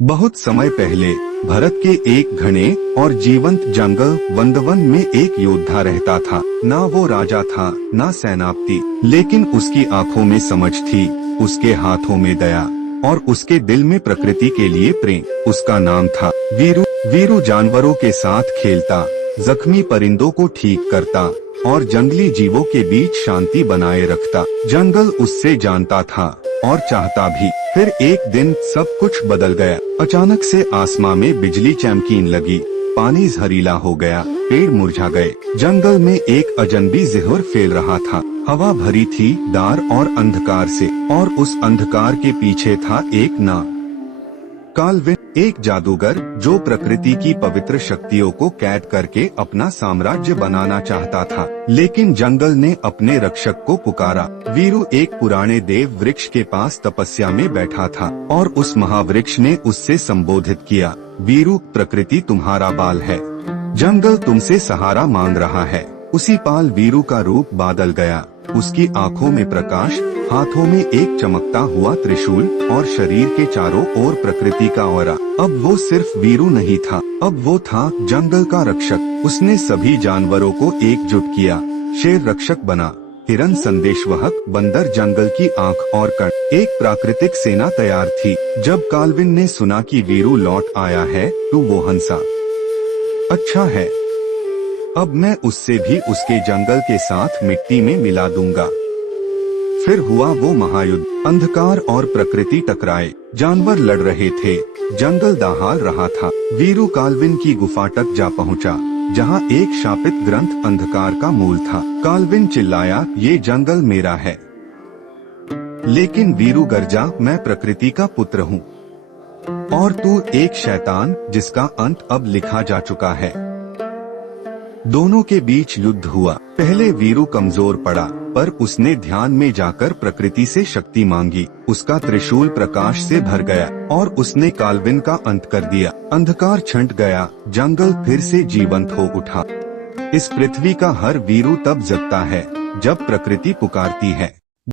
बहुत समय पहले भारत के एक घने और जीवंत जंगल वंदवन में एक योद्धा रहता था। ना वो राजा था, ना सेनापति, लेकिन उसकी आंखों में समझ थी, उसके हाथों में दया और उसके दिल में प्रकृति के लिए प्रेम। उसका नाम था वीरू। वीरू जानवरों के साथ खेलता, जख्मी परिंदों को ठीक करता और जंगली जीवों के बीच शांति बनाए रखता। जंगल उससे जानता था और चाहता भी। फिर एक दिन सब कुछ बदल गया। अचानक से आसमां में बिजली चमकीने लगी, पानी जहरीला हो गया, पेड़ मुरझा गए। जंगल में एक अजनबी ज़हर फैल रहा था। हवा भरी थी डर और अंधकार से, और उस अंधकार के पीछे था एक नाग, काल्विन, एक जादूगर जो प्रकृति की पवित्र शक्तियों को कैद करके अपना साम्राज्य बनाना चाहता था। लेकिन जंगल ने अपने रक्षक को पुकारा। वीरू एक पुराने देव वृक्ष के पास तपस्या में बैठा था और उस महावृक्ष ने उससे संबोधित किया, वीरू, प्रकृति तुम्हारा बाल है, जंगल तुमसे सहारा मांग रहा है। उसी पाल वीरू का रूप बदल गया। उसकी आंखों में प्रकाश, हाथों में एक चमकता हुआ त्रिशूल और शरीर के चारों ओर प्रकृति का ऑरा। अब वो सिर्फ वीरू नहीं था, अब वो था जंगल का रक्षक। उसने सभी जानवरों को एकजुट किया। शेर रक्षक बना, हिरन संदेशवाहक, बंदर जंगल की आंख और कण। एक प्राकृतिक सेना तैयार थी। जब काल्विन ने सुना कि वीरू लौट आया है तो वो हंसा, अच्छा है, अब मैं उससे भी उसके जंगल के साथ मिट्टी में मिला दूंगा। फिर हुआ वो महायुद्ध। अंधकार और प्रकृति टकराए, जानवर लड़ रहे थे, जंगल दहाड़ रहा था। वीरू काल्विन की गुफा तक जा पहुंचा, जहां एक शापित ग्रंथ अंधकार का मूल था। काल्विन चिल्लाया, ये जंगल मेरा है। लेकिन वीरू गर्जा, मैं प्रकृति का पुत्र हूँ और तू एक शैतान जिसका अंत अब लिखा जा चुका है। दोनों के बीच युद्ध हुआ। पहले वीरू कमजोर पड़ा, पर उसने ध्यान में जाकर प्रकृति से शक्ति मांगी। उसका त्रिशूल प्रकाश से भर गया और उसने काल्विन का अंत कर दिया। अंधकार छंट गया, जंगल फिर से जीवंत हो उठा। इस पृथ्वी का हर वीरू तब जगता है जब प्रकृति पुकारती है।